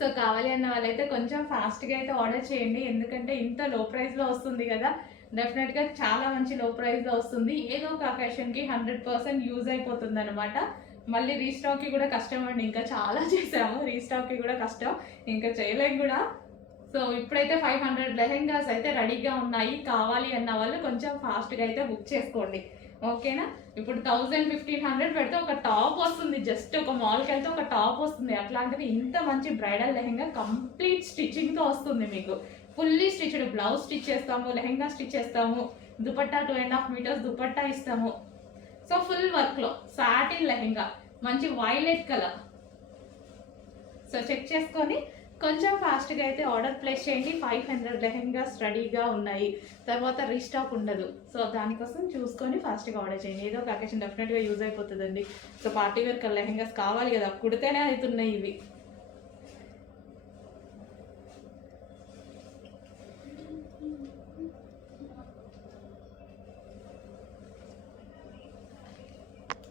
So కావాలి అన్న వాళ్ళైతే కొంచెం ఫాస్ట్గా అయితే ఆర్డర్ చేయండి, ఎందుకంటే ఇంత లో ప్రైస్లో వస్తుంది కదా. డెఫినెట్గా చాలా మంచి లో ప్రైస్లో వస్తుంది. ఏదో ఒక అకేషన్కి 100% యూజ్ అయిపోతుంది అనమాట. మళ్ళీ రీస్టాక్కి కూడా కష్టం అండి, ఇంకా చాలా చేసాము, రీస్టాక్కి కూడా కష్టం, ఇంకా చేయలేం కూడా. సో ఇప్పుడైతే 500 లెహెంగాస్ అయితే రెడీగా ఉన్నాయి. కావాలి అన్న వాళ్ళు కొంచెం ఫాస్ట్గా అయితే బుక్ చేసుకోండి, ఓకేనా. ఇప్పుడు 1000-1500 పెడితే ఒక టాప్ వస్తుంది, జస్ట్ ఒక మాల్కి వెళ్తే ఒక టాప్ వస్తుంది. అట్లాంటిది ఇంత మంచి బ్రైడల్ లెహెంగా కంప్లీట్ స్టిచ్చింగ్తో వస్తుంది మీకు. ఫుల్లీ స్టిచ్డ్, బ్లౌజ్ స్టిచ్ చేస్తాము, లెహెంగా స్టిచ్ చేస్తాము, దుపట్టా 2.5 మీటర్స్ దుపట్టా ఇస్తాము. సో ఫుల్ వర్క్లో సాటిన్ లెహెంగా, మంచి వైలెట్ కలర్. సో చెక్ చేసుకొని కొంచెం ఫాస్ట్గా అయితే ఆర్డర్ ప్లేస్ చేయండి. 500 లెహెంగాస్ రెడీగా ఉన్నాయి, తర్వాత రీస్టాక్ ఉండదు. సో దానికోసం చూసుకొని ఫాస్ట్గా ఆర్డర్ చేయండి. ఏదో ఒక అకేషన్ డెఫినెట్గా యూజ్ అయిపోతుందండి. సో పార్టీ వేర్ లెహెంగాస్ కావాలి కదా, కుడితేనే అవుతున్నాయి ఇవి.